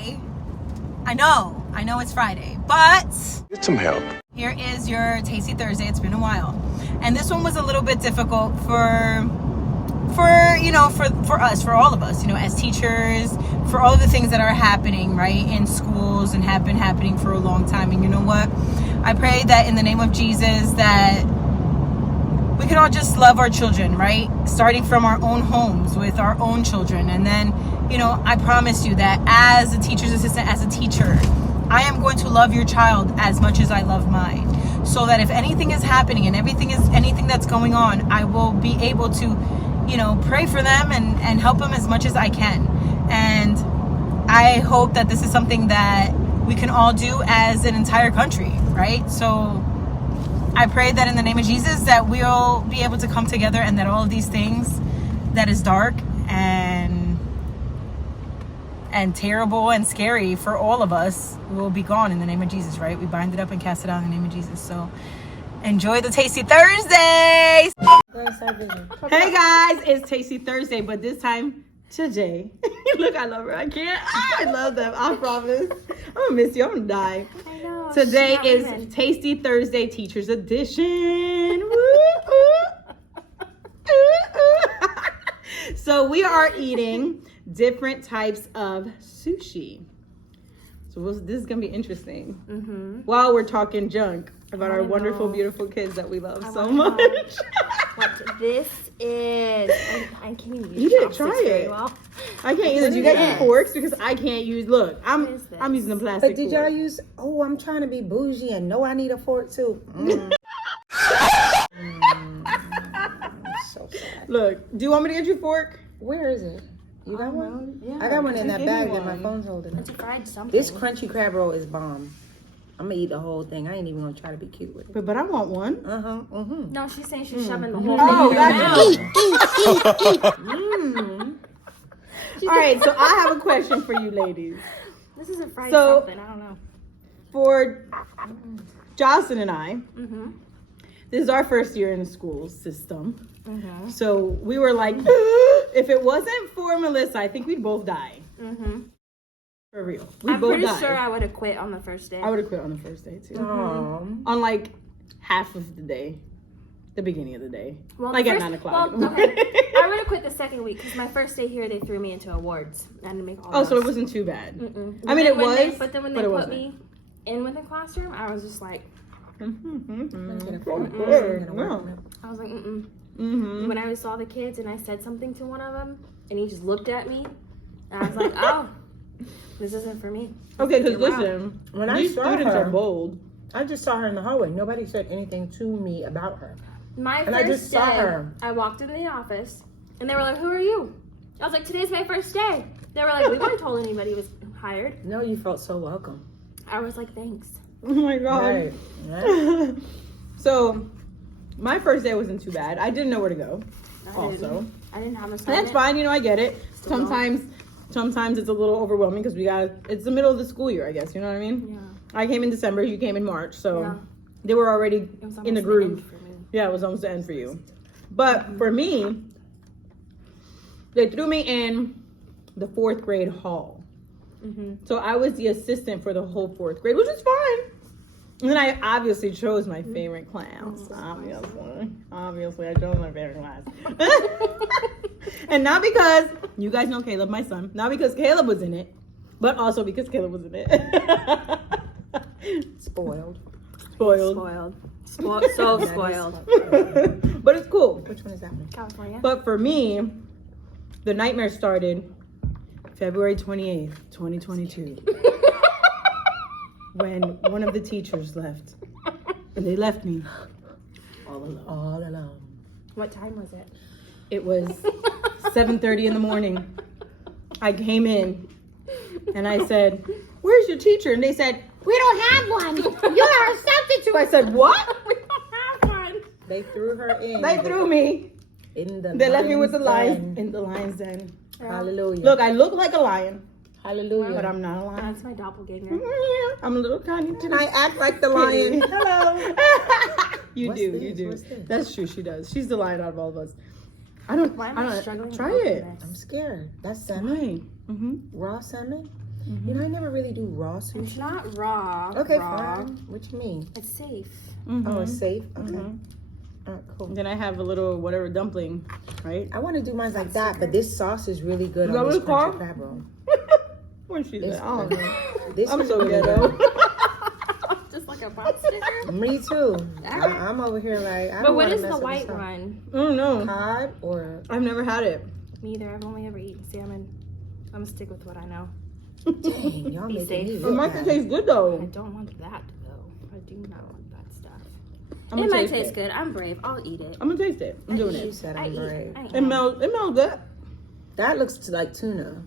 Friday. I know it's Friday, but Get some help. here is your Tasty Thursday. It's been a while. And this one was a little bit difficult for us, for all of us, as teachers, for all of the things that are happening, right, in schools and have been happening for a long time. And you know what? I pray that in the name of Jesus that we can all just love our children, right? Starting from our own homes with our own children. And then, I promise you that as a teacher's assistant, as a teacher, I am going to love your child as much as I love mine. So that if anything is happening and anything that's going on, I will be able to, pray for them and help them as much as I can. And I hope that this is something that we can all do as an entire country, right? So I pray that in the name of Jesus that we'll be able to come together and that all of these things that is dark and terrible and scary for all of us will be gone in the name of Jesus, right? We bind it up and cast it out in the name of Jesus. So enjoy the Tasty Thursdays. Hey guys, it's Tasty Thursday, but this time today, look, I love her. I can't. I love them. I promise. I'm gonna miss you. I'm gonna die. I know. Today is Tasty Thursday Teachers Edition. So we are eating different types of sushi. So this is gonna be interesting. While we're talking junk about our wonderful, beautiful kids that we love so much. What this is. I can't even use You didn't chopsticks try very it. well. I can't use it. You guys use forks because I can't use. Look, What I'm is this? using the plastic. But did y'all fork. use? Oh, I'm trying to be bougie and know I need a fork too. So sad. Look, do you want me to get you a fork? Where is it? You got one? Yeah, I got one in that give me bag that my one. phone's holding. It's fried something. This crunchy crab roll is bomb. I'm gonna eat the whole thing. I ain't even gonna try to be cute with it. But I want one. No, she's saying she's shoving the whole Oh, thing in her gotcha. mouth. All right, so I have a question for you, ladies. This is a fried So- something. I don't know. For Jocelyn and I, Mm-hmm. this is our first year in the school system. Mm-hmm. So we were like, if it wasn't for Melissa, I think we'd both die. Mm-hmm. For real. We'd I'm both pretty die. sure I would have quit on the first day. I would have quit on the first day too. Mm-hmm. On like half of the day. The beginning of the day. Well, like the at first- 9 o'clock. Well, okay. I would have quit the second week because my first day here, they threw me into awards. I had to make all Oh, so it those. wasn't too bad. Mm-mm. I mean, it was, But then when but they it put wasn't. me in with the classroom, I was just like, Mm-hmm. I was like, mm-mm. Mm-hmm. When I saw the kids and I said something to one of them, and he just looked at me, and I was like, oh, this isn't for me. Okay, because Wow. listen, When I these saw students her- are bold. I just saw her in the hallway. Nobody said anything to me about her. My And I first just day, saw her. I walked into the office, and they were like, who are you? I was like, today's my first day. They were like, we weren't told anybody was hired. No, you felt so welcome. I was like, thanks. Oh my god. Right. Right. So, my first day wasn't too bad. I didn't know where to go. Also, I didn't have a and assignment. that's fine. I get it. Still don't. Sometimes it's a little overwhelming because it's the middle of the school year. I guess you know what I mean. Yeah. I came in December. You came in March, so Yeah. they were already It was in the almost groove. end for me. Yeah, it was almost the end for you. But for me, they threw me in the 4th grade hall. Mm-hmm. So I was the assistant for the whole 4th grade, which was fine. And then I obviously chose my favorite class. Obviously, I chose my favorite class. And not because, you guys know Caleb, my son, not because Caleb was in it, but also because Caleb was in it. Spoiled. Spoiled. So spoiled. But it's cool. Which one is that one? California. But for me, the nightmare started February 28th, 2022. When one of the teachers left. And they left me all alone. All alone. What time was it? It was 7:30 in the morning. I came in and I said, "Where's your teacher?" And they said, "We don't have one. You're our substitute." I said, "What?" We don't have one. They threw her in. They threw me. In the They left me with the lion's lions den. in the lion's den. Hallelujah. Look, I look like a lion, Hallelujah. but I'm not a lion. That's my doppelganger. I'm a little tiny. Can I act like the lion? Hello. You What's do, this? you do. What's this? That's true. She does. She's the lion out of all of us. I don't. Why am I I don't. struggling? Try to open it. this? I'm scared. That's salmon. Right. Mm-hmm. Raw salmon. You know, I never really do raw It's sushi. not raw. Okay, raw. fine. What you mean? It's safe. Oh, it's safe? Okay. Mhm. All right, cool. Then I have a little whatever dumpling, right? I want to do mine like that, but this sauce is really good Is that on what this it's called? crunchy crab roll. Where's she It's- at? I don't know. This I'm is so really ghetto. good. Just like a pot sticker. Me too. Alright. I'm over here like. I But don't what wanna is mess the up white sauce. one? I don't know. Cod or I've never had it. Me either. I've only ever eaten salmon. I'm gonna stick with what I know. dang, y'all Be making safe. me It look might bad. taste good I though. don't want that though. I do not want that stuff. I'm It gonna might taste taste it. good. I'm brave. I'll eat it. I'm gonna taste it. I'm doing She it. said I I'm eat. brave. I It am. smells good. That looks like tuna.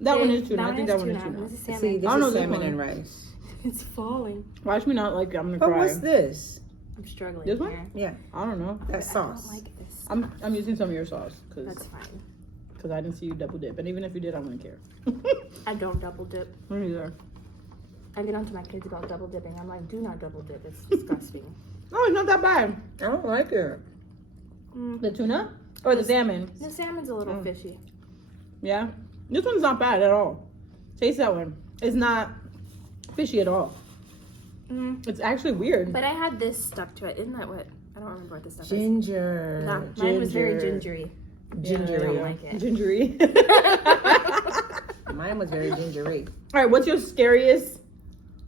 That one is tuna. That I think that one is tuna. tuna. This is salmon. See, this I don't know is this salmon one. and rice. It's falling. Watch me not like it. I'm gonna But cry. what's this? I'm struggling This one? here. Yeah, I don't know. that's I sauce. don't like this. I'm using some of your sauce That's fine. because I didn't see you double dip, and even if you did, I wouldn't care. I don't double dip. Me neither. I get onto my kids about double dipping. I'm like, do not double dip. It's disgusting. No, it's not that bad. I don't like it. The tuna or the salmon? The salmon's a little fishy. Yeah. This one's not bad at all. Taste that one. It's not fishy at all. Mm. It's actually weird. But I had this stuck to it. Isn't that what? I don't remember what this stuff is. Ginger. Nah, mine was very Ginger. gingery. Gingery. I don't like it. Gingery. Mine was very gingery. All right, what's your scariest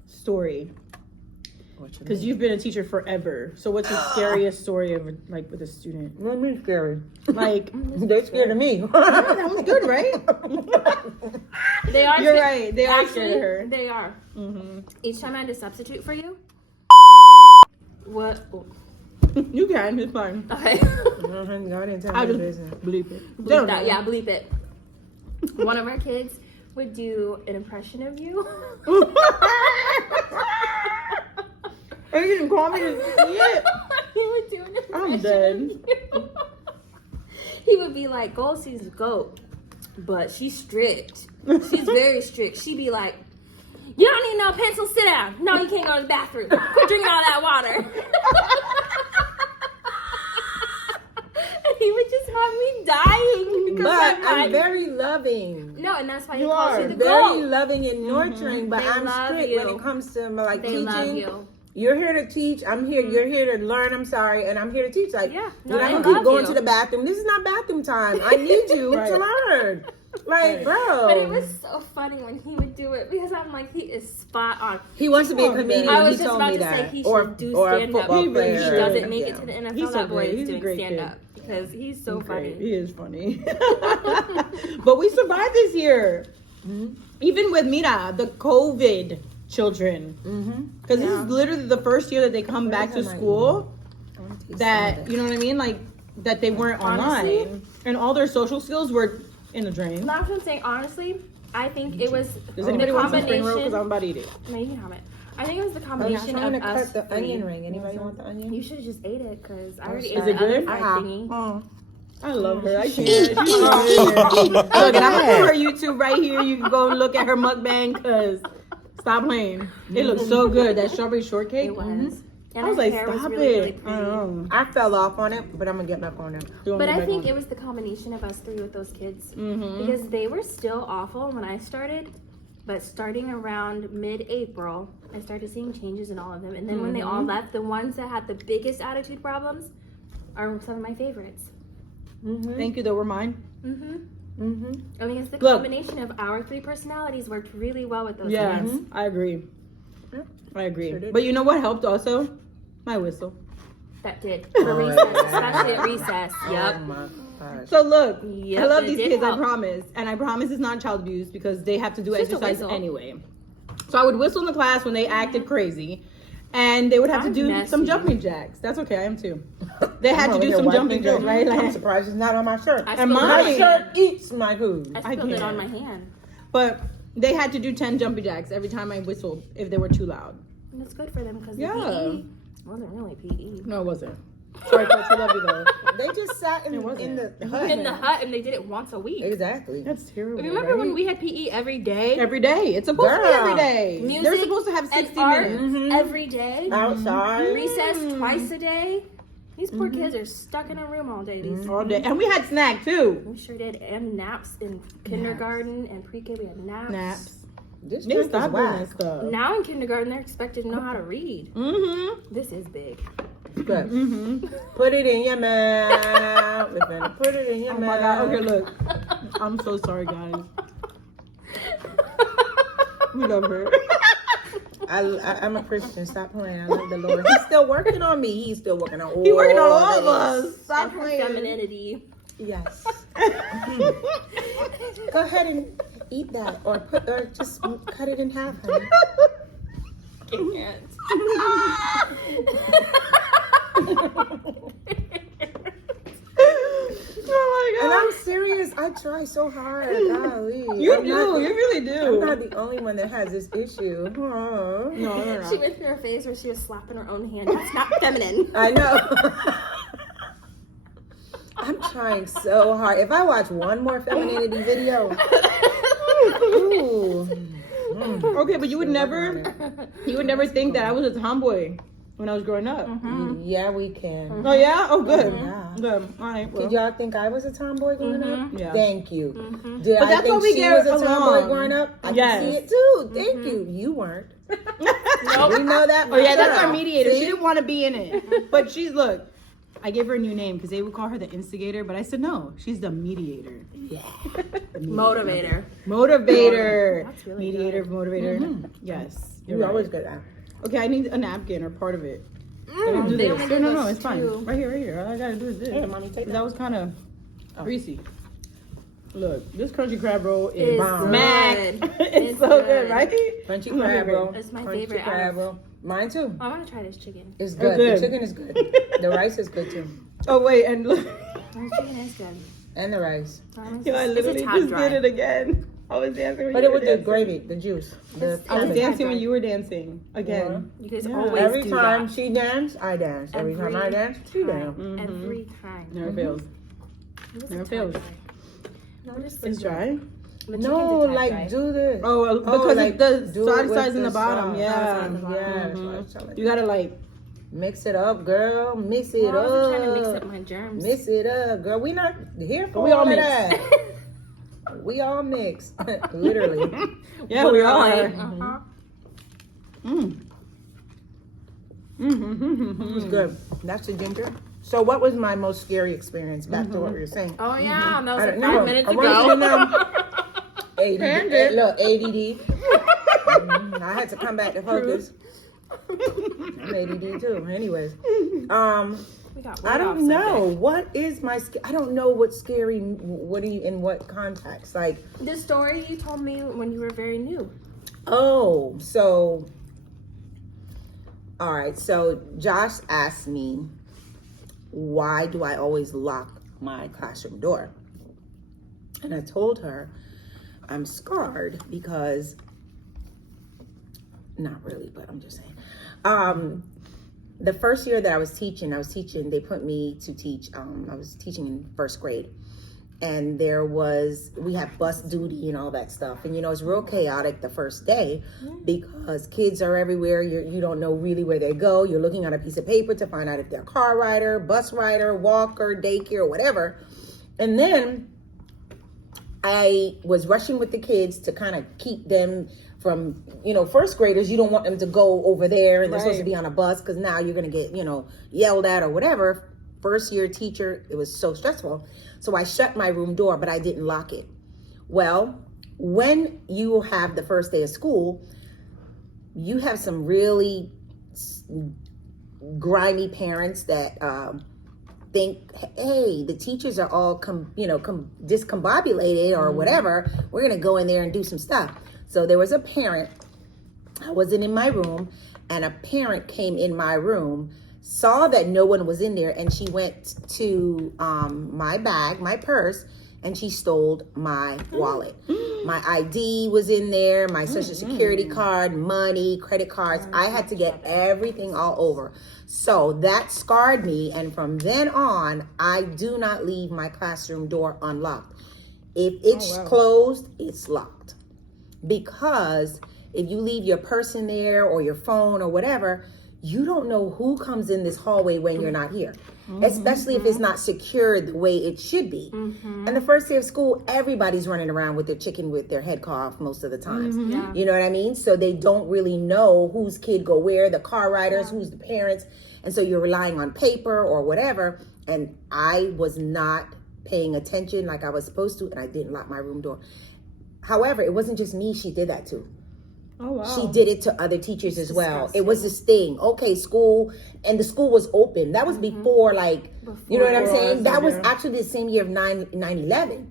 story? What you Because mean? you've been a teacher forever. So what's your scariest story of like with a student? What mean scary? Like, They're scared of me. that was good, right? They are. You're sca- right. They are Actually, scared of her. They are. Mm-hmm. Each time I had to substitute for you. What? Oh, You can. It's fine. okay. Y'all didn't tell I me the just business. bleep it. They Bleep don't that. know. Yeah, bleep it. One of our kids would do an impression of you. Are you gonna call me to see it? He would do an impression I'm dead. of you. He would be like, Goldstein's a goat, but she's strict. She's very strict. She'd be like, you don't need no pencil, sit down. No, you can't go to the bathroom. Quit drinking all that water. And he would just have me dying. Because But I'm like, very loving. no, and that's why he You calls are you the Very goat. loving and nurturing, but They I'm love strict you. when it comes to like They teaching. love you. You're here to teach. I'm here. You're here to learn. I'm sorry, and I'm here to teach. Like, Yeah. you're No, not they gonna keep love going you. to the bathroom. This is not bathroom time. I need you Right. to learn. Like, bro. But it was so funny when he would do it because I'm like, he is spot on. He wants to be a Oh, man. comedian. I was he just told about me to say that. he or should do or a stand up. football He really player. He should. doesn't make it Yeah. to the NFL. He's so that boy great. is He's a doing great stand kid. up because he's so He's great. funny. He is funny. But we survived this year. Even with Mira, the COVID children. Mm-hmm. Because this is literally the first year that they come back to school that, you know what I mean? Like, that they weren't Honestly? online. And all their social skills were in the drain. That's what I'm saying. Honestly, I think it was Does the anybody want some spring roll? Because combination. I'm about to eat it. No, you can have it. I think it was the I'm combination trying of to us cut the onion three. ring. Anybody want the onion? You should have just ate it because I already sorry. ate Is it the other good? fried Uh-huh. thingy. Oh, I love her. I can't. Eat, She's eat, so eat, good. eat. Look, and I'm Okay. gonna put her YouTube right here. You can go and look at her mukbang because stop playing. It looks so good. That strawberry shortcake. It was. Mhm. And I was her like, hair stop was really, really it. pretty. I fell off on it, but I'm gonna get back on it. But I think it was the combination of us three with those kids Mm-hmm. because they were still awful when I started. But starting around mid-April, I started seeing changes in all of them. And then when they all left, the ones that had the biggest attitude problems are some of my favorites. Mm-hmm. Thank you. Though we're mine. Mm-hmm. I mean, it's the Look. combination of our three personalities worked really well with those Yeah, kids. I agree. Yeah. I agree. Sure did. But you know what helped also? My whistle. That did. For recess, especially at recess. Oh Yep. my gosh. So look, Yep, I love it these did kids. help. I promise, and I promise it's not child abuse because they have to do It's just a exercise whistle. anyway. So I would whistle in the class when they acted crazy, and they would have to I'm do some messy. jumping jacks. That's okay. I am too. They had I'm to over do here some wiping jumping down. jacks, right? I'm Like, surprised it's not on my shirt. I And spilled it on mine- my My shirt eats my food. I spilled it on can't. my hand. but they had to do 10 jumping jacks every time I whistled if they were too loud. And it's good for them because Yeah. the PE wasn't really PE. No, it wasn't. Sorry, Coach. We love you though. They just sat It wasn't. in the It hut. In the hut, and they did it once a week. Exactly. That's terrible. Remember when we had PE every day? Every day. It's supposed to be every Girl. day. Music They're supposed to have 60 and art minutes. every day. Outside. Recess twice a day. These poor kids are stuck in a room all day. These All day. And we had snack too. we sure did. And naps in kindergarten and pre-K. We had naps. Naps. This They drink is stop doing that whack. stuff. Now in kindergarten, they're expected to know how to read. Mm-hmm. This is big. Good. Mm-hmm. Put it in your mouth. We're gonna put it in your Oh mouth. my God. Okay, look. I'm so sorry, guys. We love her. I'm a Christian. Stop playing. I love the Lord. He's still working on me. He's still working on all He's working on all of this. us. Stop And her playing. femininity. Yes. Go ahead and eat that, or just cut it in half, honey. Can't. Oh And my I'm serious. I try so hard. Golly. God. You I'm do. not the- You really do. I'm not the only one that has this issue. Aw. No, no, She no. went through her phase where she was slapping her own hand. That's not feminine. I know. I'm trying so hard. If I watch one more femininity video, ooh. Okay, but you would never think that I was a tomboy when I was growing up. Yeah, we can. Oh yeah? Oh good. Yeah. Good. All right. Well. Did y'all think I was a tomboy growing up? Yeah. Thank you. Did But I that's think why we she get was a tomboy along. growing up? I Yes. can see it too. Thank you. You weren't. We know that. Oh yeah, that's our girl. mediator. See? She didn't want to be in it, but she's look. I gave her a new name because they would call her the instigator, but I said no. She's the mediator. Yeah. Motivator. Motivator. That's really Mediator, motivator. Yes. You You're always right. good at. Okay, I need a napkin or part of it. Let me do They this. only No, give no, us it's fine. two. Right here. All I gotta do is this. Here, mommy, take That was kind of greasy. Look, this crunchy crab roll is It's bomb. smack. good. It's so good, right? Crunchy My crab favorite. roll. It's my Crunchy favorite crab out roll. Mine too. I want to try this chicken. It's Oh, good. good. The chicken is good. The rice is good too. Oh wait, and look, The chicken is good. And the rice. you know, I literally just did it again. I was dancing when But you it were was the dancing. gravy, the juice. The I was It's dancing dry. when you were dancing again. You guys Yeah. always Every do time that. she danced, I danced. Every time I danced, she danced. Mhm. Every time. Never fails. What's Never the fails. time dry? No, just It's dry. The No, chicken's a tad like dry. do this. Oh, because like, of the do side it with sides in the the bottom. sauce. Yeah. Outside the bottom. Yeah, that's Mhm. what I was telling You gotta like. Mix it up, girl. Mix it Well, I up. wasn't trying to mix up my germs. Mix it up, girl. We not here for We all all of mix. that. We all mix, literally. Yeah, we are. Uh-huh. Mm. It was good. That's the ginger. So, what was my most scary experience? Back to what we were saying. Oh yeah, that I was don't like know. 5 minutes I want you to know. ago. ADD. Look, ADD. I had to come back to focus. I'm ADD too. Anyways, We got way I off don't know subject. what is my. I don't know what's scary. What do you in what context? Like, The story you told me when you were very new. oh, so. All right. So Josh asked me, why do I always lock my classroom door? And I told her I'm scarred because, not really, but I'm just saying. The first year that I was teaching, they put me to teach, I was teaching in first grade. And we had bus duty and all that stuff. And, it's real chaotic the first day because kids are everywhere. You don't know really where they go. You're looking at a piece of paper to find out if they're car rider, bus rider, walker, daycare, whatever. And then I was rushing with the kids to kind of keep them from, first graders. You don't want them to go over there and they're supposed to be on a bus because now you're going to get, yelled at or whatever. First year teacher, it was so stressful. So I shut my room door, but I didn't lock it. Well, when you have the first day of school, you have some really grimy parents that think, hey, the teachers are all discombobulated or whatever. We're going to go in there and do some stuff. So there was a parent, I wasn't in my room, and a parent came in my room, saw that no one was in there, and she went to my bag, my purse, and she stole my wallet. My ID was in there, my social security card, money, credit cards. I had to get everything all over. So that scarred me, and from then on, I do not leave my classroom door unlocked. If it's closed, it's locked. Because if you leave your purse in there or your phone or whatever, you don't know who comes in this hallway when you're not here. especially if it's not secured the way it should be. And the first day of school, everybody's running around with their chicken with their head cut off most of the times. Yeah. You know what I mean? So they don't really know whose kid go where, the car riders, who's the parents. And so you're relying on paper or whatever. And I was not paying attention like I was supposed to, and I didn't lock my room door. However, it wasn't just me she did that to. Oh, wow. She did it to other teachers as well. It was this thing. Okay, school, and the school was open. That was before, like, you know what I'm saying? That was actually the same year of 9/11.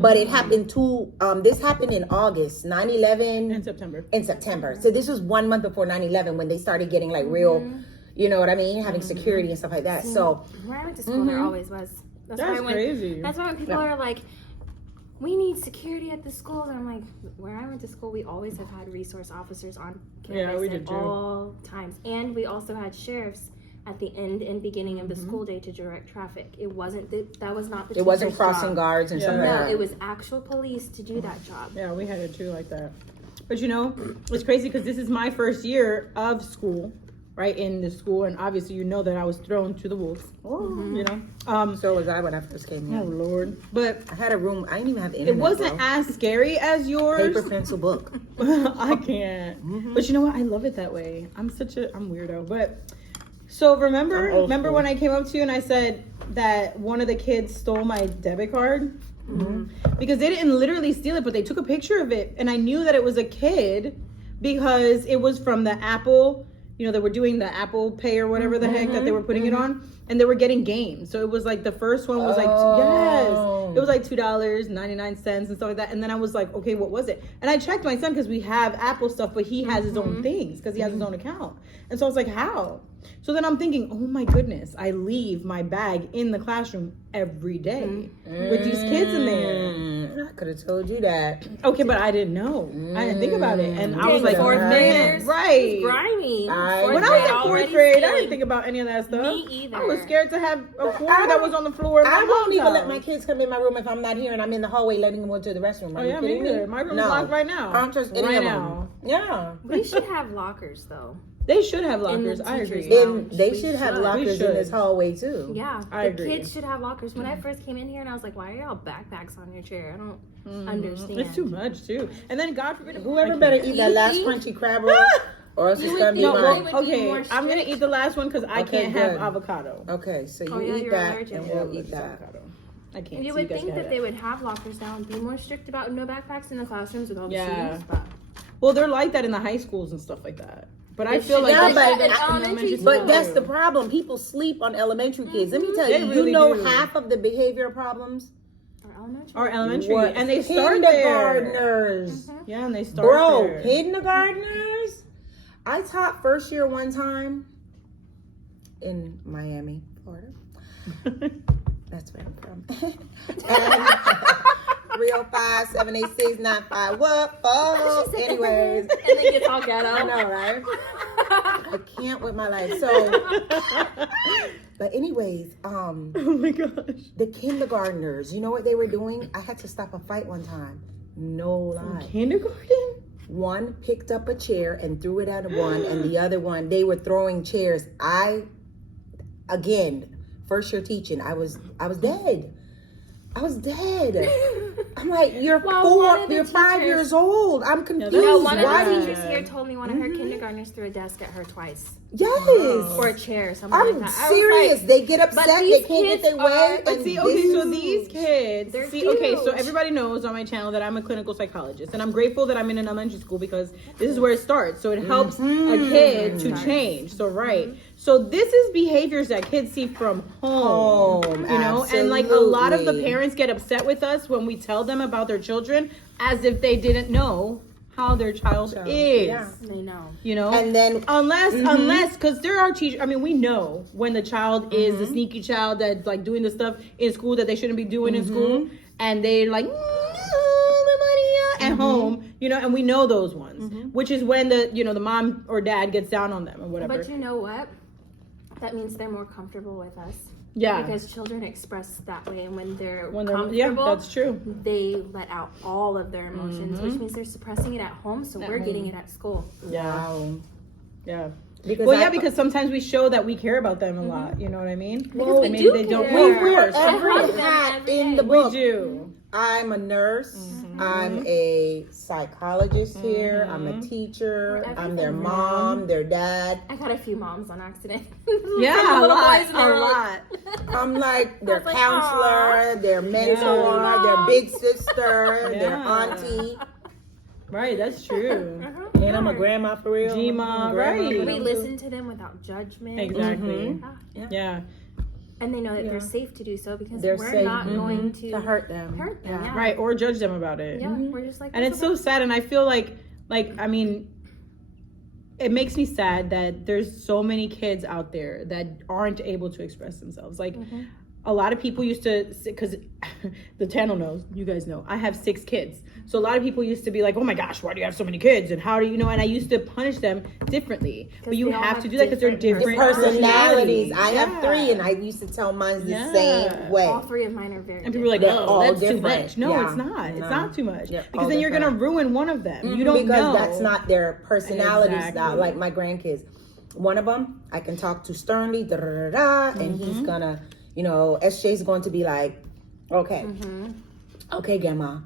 But it happened this happened in August, 9/11. In September. So this was 1 month before 9/11 when they started getting like real, you know what I mean? Having security and stuff like that. So When I went to school, there always was. That's crazy. That's why when people are like, we need security at the schools, and I'm like, where I went to school, we always have had resource officers on campus we did at too. all times. And we also had sheriffs at the end and beginning of the school day to direct traffic. It wasn't, that was not the it wasn't teacher's crossing job. guards and stuff like No, that. it was actual police to do that job. Yeah, we had it too like that. But you know, it's crazy because this is my first year of school, right, in the school, and obviously you know that I was thrown to the wolves. You know, So was I when I first came here. oh Lord, but I had a room. I didn't even have internet. it wasn't bro. as scary as yours. Paper, pencil, book. I can't. But you know what? I love it that way. I'm weirdo. But so remember when I came up to you and I said that one of the kids stole my debit card? Because they didn't literally steal it, but they took a picture of it, and I knew that it was a kid because it was from the Apple. You know, they were doing the Apple Pay or whatever the heck that they were putting it on, and they were getting games. So it was like the first one was like, yes, it was like $2.99 and stuff like that. And then I was like, okay, what was it? And I checked my son because we have Apple stuff, but he has his own things because he has his own account. And so I was like, how? So then I'm thinking, oh my goodness, I leave my bag in the classroom every day with these kids in there. I could have told you that. Okay, but I didn't know. I didn't think about it. And I was like, fourth man, graders, right. grimy. When I was in fourth grade, I didn't think about any of that stuff. Me either. I was scared to have a quarter that was on the floor. I won't even let my kids come in my room if I'm not here and I'm in the hallway letting them go to the restroom. Are Oh yeah, you me kidding either. My room's locked right now. I don't trust any right of now. them. Yeah. We should have lockers though. They should have lockers. I teachers' agree. lounge. And they We should have should. lockers We in this should. hallway too. Yeah, I the agree. kids should have lockers. When I first came in here, and I was like, "Why are y'all backpacks on your chair?" I don't understand. It's too much too. And then God forbid, Whoever I better can't. eat that You last think? crunchy crab roll, or else it's gonna be think mine. they would be more Okay, I'm gonna strict? eat the last one because I Okay, can't have good. avocado. Okay, so you Oh, yeah, eat you're that, allergic. and Yeah, we'll but eat it's that. avocado. I can't. You so would guys think can have that they would have lockers now and be more strict about no backpacks in the classrooms with all the Yeah. students. But Well, they're like that in the high schools and stuff like that. But I feel like Yeah, they but- should in in elementary school. But that's the problem. People sleep on elementary kids. Let me tell They you, really you know do. half of the behavior problems or elementary. Or elementary, was and they start there. kindergartners. Yeah, and they start Bro, there. kindergartners. I taught first year one time in Miami, Florida. That's where I'm from. And 305-786-95. What? Oh, anyways. And then gets all ghetto. I know, right? I can't with my life. So, but anyways, Oh my gosh. the kindergartners, you know what they were doing? I had to stop a fight one time. No lie. Kindergarten? One picked up a chair and threw it at one, and the other one, they were throwing chairs. Again, first year teaching, I was dead. I was dead. I'm like, you're Well, one of the you're 5 teachers- years old. I'm confused. You know, one of Why the do you- teachers here told me one of her kindergartners threw a desk at her twice. Yes. Or a chair, something I'm like that. I was serious. like, they get upset. They these can't get kids their way. are- But and see, this okay, so is- these kids, They're okay, so huge. everybody knows on my channel that I'm a clinical psychologist, and I'm grateful that I'm in an elementary school because this is where it starts. So it helps a kid to change. So so this is behaviors that kids see from home, you know, and like a lot of the Absolutely. parents get upset with us when we tell them about their children as if they didn't know how their child is. Yeah. they know. You know, And then unless because there are teachers, I mean, we know when the child is the sneaky child that's like doing the stuff in school that they shouldn't be doing in school, and they're like at home, you know, and we know those ones, which is when the mom or dad gets down on them or whatever. But you know what? That means they're more comfortable with us. Yeah, Because children express that way, and when they're yeah, comfortable, that's true. they let out all of their emotions, which means they're suppressing it at home, so we're getting home. it at school. Yeah, Wow. yeah. Because Well, yeah, because sometimes we show that we care about them a lot. You know what I mean? Because we maybe do they don't care. know we at wear first. every hug them hat every in day. the We book. do. I'm a nurse. I'm a psychologist here. I'm a teacher. We're I'm their everything. mom, their dad. I got a few moms on accident. Yeah, a Little lot. boys and they A were like- lot. I'm like their was like, counselor, their mentor, Yeah. their big sister, their Yeah. auntie. Right, that's true. And I'm a grandma for real. G-ma, Grandma right. for We them, listen to them without judgment. Exactly. Ah, Yeah. And they know that Yeah. they're safe to do so because They're we're safe not going to hurt them. hurt them. Yeah. Right, or judge them about it. Yeah, we're just like, And it's so sad, and I feel like I mean, it makes me sad that there's so many kids out there that aren't able to express themselves. Like, a lot of people used to, because the channel knows, you guys know, I have 6 kids. So a lot of people used to be like, oh my gosh, why do you have so many kids? And how do you know? And I used to punish them differently. But you they all have have to do that because they're different Personalities. I Yeah. have 3, and I used to tell mine the Yeah. same way. all 3 of mine are very And people are like, They're oh, all that's too different. much. No, Yeah. it's not. It's No. not too much. Yep, Because all then you're going to different. ruin one of them. You don't because know. that's not their personality Exactly. style. Like my grandkids, one of them I can talk to sternly, da da da da, and he's gonna, SJ's going to be like, okay, okay, grandma.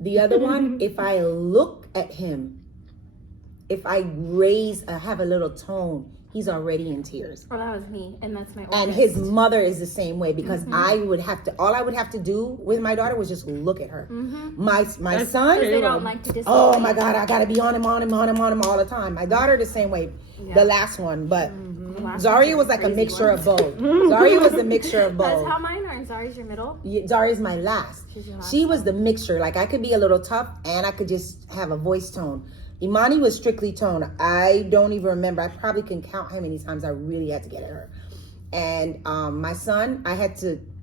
The other one, if I look at him, if I have a little tone, he's already in tears. Oh, that was me, and that's my oldest. And his mother is the same way because all I would have to do with my daughter was just look at her. My son, They don't like to disagree. oh my God, I gotta be on him all the time. My daughter the same way, the last one, but The last Zaria one's was a like a crazy mixture one. of both. Zaria was a mixture of That's both. how mine are. Zari's your middle. Zaria's my last. She's your last She was the mixture. Like I could be a little tough and I could just have a voice tone. Imani was strictly tone. I don't even remember. I probably can count how many times I really had to get at her. And my son,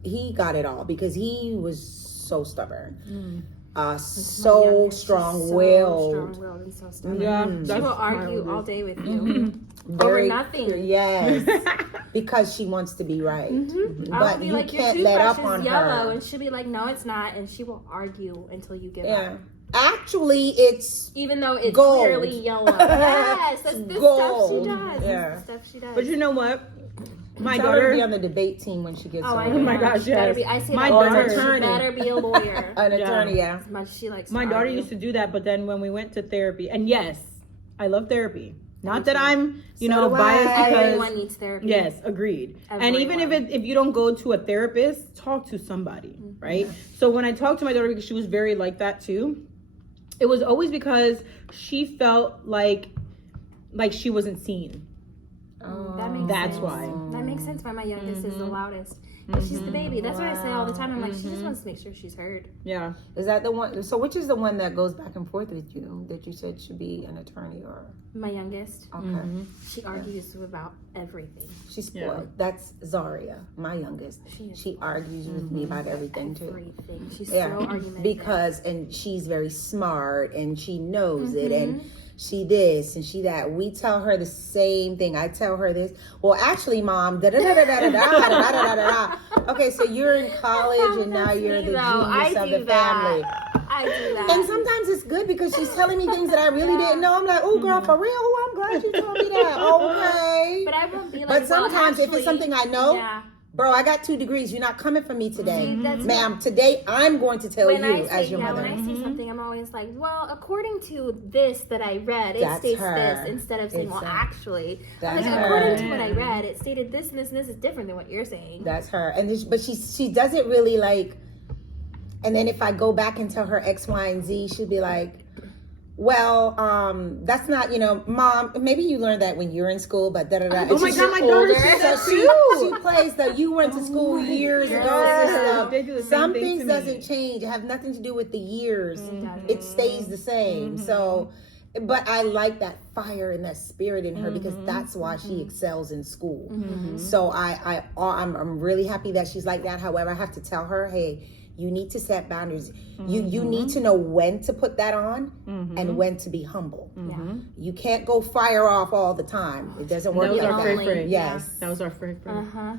he got it all because he was so stubborn. So strong-willed. Strong-willed and so stubborn. Yeah, She that's will my argue oldest. all day with you over Very, nothing. Yes. Because she wants to be right. I'll But be you like, your can't let up toothbrush on is yellow, her. and she'll be like, no, it's not, and she will argue until you give Yeah. up. Actually, it's Even though it's Gold. clearly yellow. Yes, that's the Gold. stuff she does. Yeah. That's the stuff she does. But you know what? My tell her to be daughter. on the debate team when she gets Oh, I older. know. my gosh, She better yes. be, I say My that all the daughter- time. She attorney. better be a lawyer. An Yeah. attorney, yeah. As much as she likes to My daughter argue. used to do that, but then when we went to therapy, and yes, I love therapy. Not that I'm, So do biased I. because Everyone needs therapy. yes, agreed. And even if you don't go to a therapist, talk to somebody, right? So when I talked to my daughter, because she was very like that too, it was always because she felt like she wasn't seen. That makes That's sense. why. That makes sense why my youngest is the loudest. But she's the baby. That's what I say all the time. I'm like, she just wants to make sure she's heard. Yeah. Is that the one? So which is the one that goes back and forth with you that you said should be an attorney or? My youngest, Okay. she argues about everything. She's spoiled. That's Zaria, my youngest. She is She argues with me about everything too. Everything. She's Yeah, so argumentative. because and she's very smart and she knows it and she this and she that. We tell her the same thing. I tell her this. Well, actually, mom, da da da da da da da da da da da. Okay, so you're in college and now That's you're me, the though. I genius of do the that. family. I do that. And sometimes it's good because she's telling me things that I really didn't know. I'm like, oh, girl, for real? Oh, I'm glad you told me that. Okay. But I won't be like. But sometimes well, if it's something I know, yeah. bro, I got 2 degrees. You're not coming for me today. See, that's Ma'am, today I'm going to tell when you I say, as your yeah, mother. when I see something, I'm always like, well, according to this that I read, it That's states her. this instead of saying, well, Exactly. actually, I'm That's like, her. according to what I read, it stated this and this and this is different than what you're saying. That's her. And this, but she doesn't really like. And then if I go back and tell her X, Y, and Z, she'll be like, well, that's not, mom, maybe you learned that when you're in school, but da da da. Oh my God, my daughter said that too. She plays that you went to school years ago. Yeah, they do the same Some thing things to me. doesn't change. It has nothing to do with the years. doesn't. It stays the same. So, but I like that fire and that spirit in her because that's why she excels in school. So I'm really happy that she's like that. However, I have to tell her, hey, you need to set boundaries. You need to know when to put that on and when to be humble. Yeah. You can't go fire off all the time. It doesn't work That was like our that. fray fray. Yes. That was our fray fray. Uh-huh.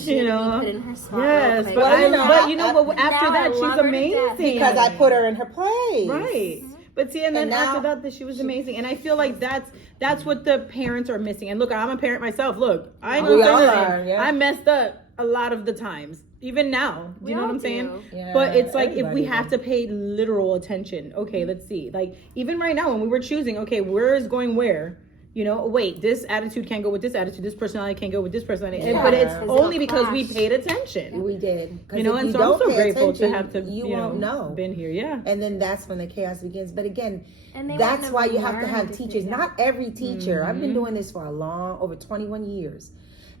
You know. Put in her spot Yes, real but quick. Well, but after Now I that, she's love her to death amazing. Because I put her in her place. Right. But see, and then And now- after that, she was amazing. And I feel like that's what the parents are missing. And look, I'm a parent myself. Look, I ain't We gonna all say are, nothing. yeah. I messed up a lot of the times. Even now, do you know what I'm saying? Yeah, But it's like if we everybody have to pay literal attention, okay, let's see. Like even right now when we were choosing, okay, where is going where? You know, wait, this attitude can't go with this attitude. This personality can't go with this personality. Yeah. But it's Because only it'll because we clash. paid attention. We did. 'Cause You know, if and you so I'm don't so pay grateful to attention, have to, you won't know. been here. Yeah. And then that's when the chaos begins. But again, And they that's wouldn't why have you have to have learned if they teachers. didn't. Not every teacher. I've been doing this for over 21 years.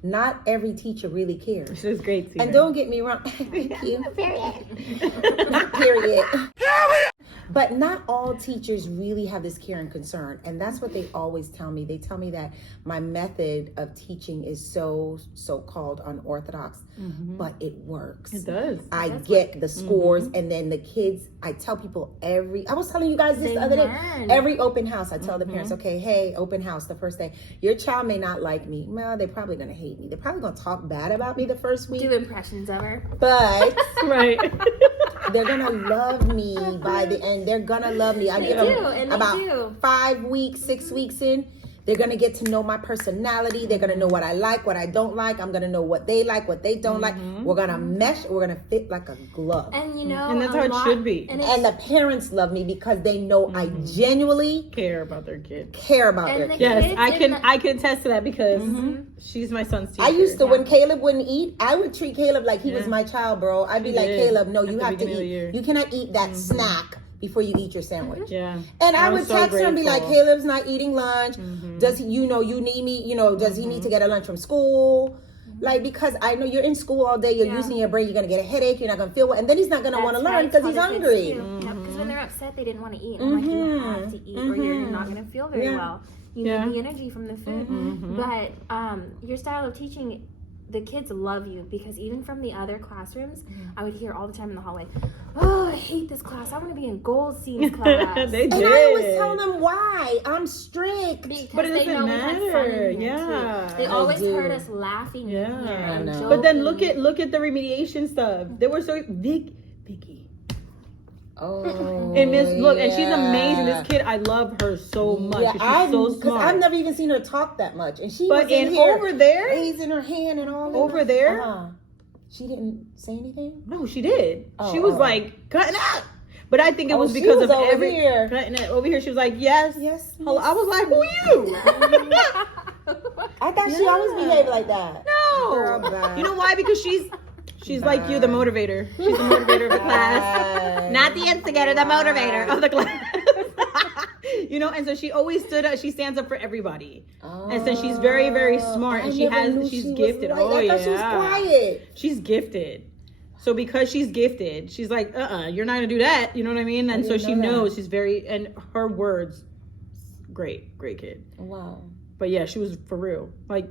Not every teacher really cares. This is great. And don't get me wrong. Thank you. Not period. But not all teachers really have this care and concern. And that's what they always tell me. They tell me that my method of teaching is so-called unorthodox, but it works. It does. I get the scores, and then the kids, I tell people I was telling you guys this They the other day, learn. every open house, I tell the parents, okay, hey, open house the first day. Your child may not like me. Well, they're probably going to hate me. They're probably going to talk bad about me the first week, Do impressions of her. but Right. they're going to love me by the end. They're going to love me. I They give do, them and they about do. 5 weeks, 6 weeks in. They're going to get to know my personality. They're going to know what I like, what I don't like. I'm going to know what they like, what they don't like. We're going to mesh. We're going to fit like a glove. And you know, And that's a how it lot- should be. And, And the parents love me because they know I genuinely Care about their kid. care about And their the kids. Yes, kids I in can the- I can attest to that because she's my son's teacher. I used to, when Caleb wouldn't eat, I would treat Caleb like he was Yeah. my child, bro. I'd be She like, did. Caleb, no, At you the have to beginning of the year. eat. You cannot eat that snack before you eat your sandwich. Yeah. And I was would so text her and be like, grateful. Caleb's not eating lunch. Does he, you need me, does he need to get a lunch from school? Like, because I know you're in school all day, you're Yeah. using your brain, you're going to get a headache, you're not going to feel well. And then he's not going to want to That's learn right, because he's tell the kids hungry. too. Because when they're upset, they didn't want to eat. I'm like, you have to eat, or you're not going to feel very Yeah. well. You Yeah. need the energy from the food. But your style of teaching, the kids love you because even from the other classrooms, I would hear all the time in the hallway, "Oh, I hate this class. I want to be in Goldstein's class." They And did. I always tell them why. I'm strict. Because But it they doesn't know we had fun matter. in here, Yeah. too. They I always do. heard us laughing. Yeah. in here and I know. But then joking. look at the remediation stuff. They were so Vicky. Oh, And and she's amazing. This kid, I love her so much. Yeah, She's so smart. I've never even seen her talk that much. And she But was in in here over there, raising her hand and all that. over there, She didn't say anything? no, she did. Oh, she was oh. like cutting up. But I think it Oh, was she because was of over every here. cutting it over here. She was like, yes. Yes. Hello. I was like, who you? I thought she always Yeah. behaved like that. Girl, No. bye. You know why? Because she's like you, the motivator. She's the motivator of the class. Not the instigator, the motivator of the class. And so she always stood up. She stands up for everybody. And so she's very, very smart, and she's gifted. I Oh thought yeah, she was quiet. she's gifted. So because she's gifted, she's like, you're not gonna do that. You know what I mean? And so didn't she know that. knows she's very, and her words, great kid. Wow. But yeah, she was for real. Like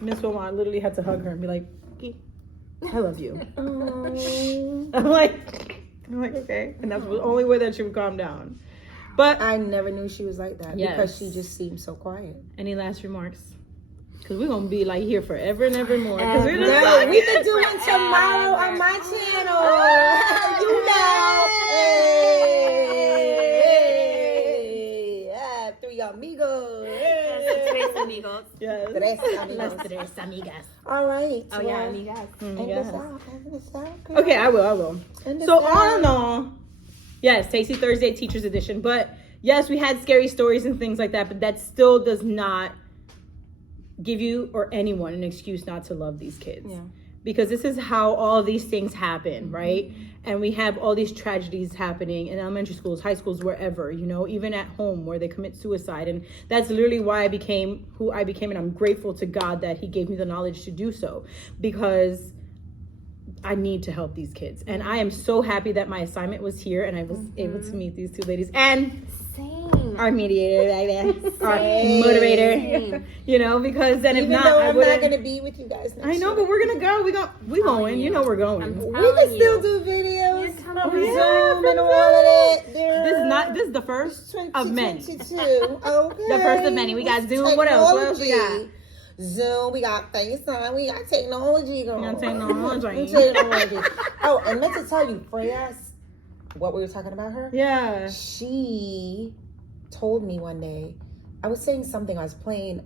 Miss Wilmot literally had to hug her and be like, I love you. Oh. I'm like, okay. And that's the only way that she would calm down. But I never knew she was like that because Yes. she just seemed so quiet. any last remarks? Because we're going to be like here forever and ever more. Because we're just Girl, like, we can do it tomorrow on my channel. You know. Hey. Three amigos. Tres amigos. yes. Tres Las amigos. tres amigas. All right. Oh yeah, amigas. End Yes. this out. End this out, girl. Okay, I will. End this So out. all in all, yes, Tasty Thursday Teachers Edition. But yes, we had scary stories and things like that, but that still does not give you or anyone an excuse not to love these kids. Yeah. Because this is how all these things happen, right? And we have all these tragedies happening in elementary schools, high schools, wherever, even at home where they commit suicide. And that's literally why I became who I became. And I'm grateful to God that he gave me the knowledge to do so, because I need to help these kids. And I am so happy that my assignment was here and I was able to meet these two ladies and Same. our mediator, our Same. motivator, because then if Even not, though I I'm not wouldn't. going to be with you guys next I know, year. but we're gonna go. We going. You know we're going. We can still do videos. You're coming on with Zoom us. and all of that. This is the first of many. 2022. Okay. The first of many. We got Zoom. What else? What else we got? Technology. Zoom. We got FaceTime. We got technology going. We got technology. Technology. Oh, and meant to tell you, Freya's what we were talking about her. Yeah. She told me one day, I was saying something, I was playing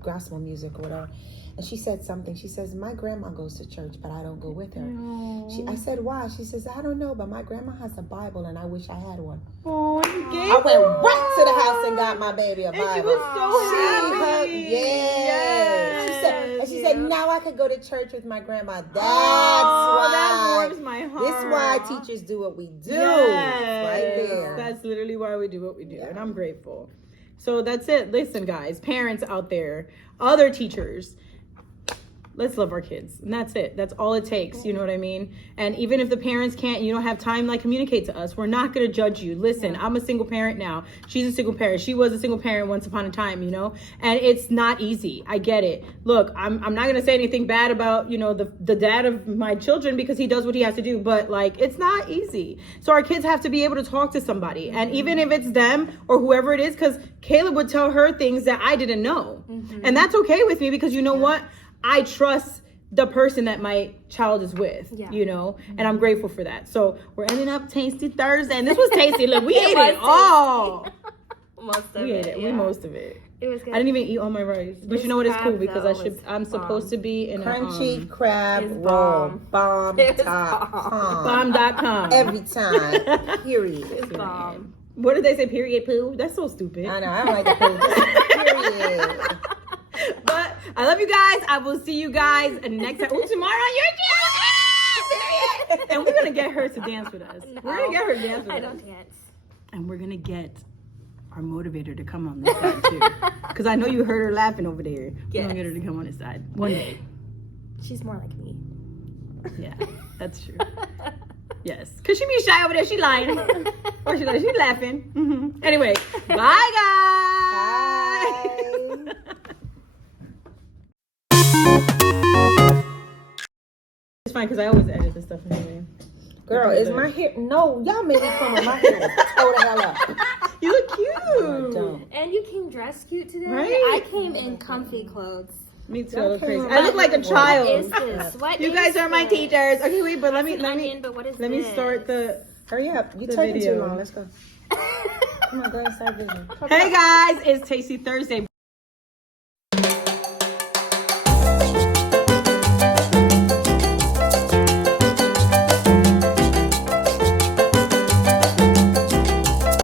gospel music or whatever, and she said something. She says, my grandma goes to church, but I don't go with her. I said, why? She says, I don't know, but my grandma has a Bible and I wish I had one. Oh, you gave I went her right to the house and got my baby a Bible. And she was so happy. Yes. She said, now I could go to church with my grandma. That's why. That warms my heart. This is why teachers do what we do. Yes. Right there. That's literally why we do what we do, and I'm grateful. So that's it. Listen, guys, parents out there, other teachers, let's love our kids, and that's it. That's all it takes. You know what I mean? And even if the parents can't, you don't have time, like, communicate to us. We're not going to judge you. Listen, I'm a single parent now. She's a single parent. She was a single parent once upon a time, you know, and it's not easy. I get it. Look, I'm not going to say anything bad about, you know, the dad of my children, because he does what he has to do, but like, it's not easy. So our kids have to be able to talk to somebody, and even if it's them or whoever it is, because Caleb would tell her things that I didn't know, and that's okay with me, because you know what? I trust the person that my child is with, you know, and I'm grateful for that. So we're ending up Tasty Thursday, and this was tasty. Look, we ate it all. Most of We ate it. it. Yeah. We most of it. It was good. I didn't even eat all my rice, but you know what? It's cool crab, because though, I'm supposed to be in Crunchy a crab It's roll. bomb. It's Bomb.com. bomb.com. Every time. Period. It's bomb. What did they say? Period poo? That's so stupid. I know. I don't like the food. Just period. But I love you guys. I will see you guys next time. Ooh, tomorrow on your channel. And we're gonna get her to dance with us. We're gonna get her to dance with I us. don't dance. And we're gonna get our motivator to come on this side too. Because I know you heard her laughing over there. We're gonna get her to come on this side one day. She's more like me. Yeah, that's true. Yes. Because she be shy over there. She lying. Or she laughing. Anyway, bye guys. Bye. It's fine because I always edit this stuff anyway. Girl, is my hair? No, y'all made me come with my hair. Toe the hell up. You look cute. No, don't. And you came dressed cute today. Right? I came in comfy clothes. Me too. I look Okay, crazy. well, I look like a What is child. this? What You is guys are my this? teachers. Okay, wait, but let me Onion, but what is let me this? start the. Hurry up. You're The taking too video. long. Let's go. Come on, girl. Start video. Hey guys, it's Tasty Thursday.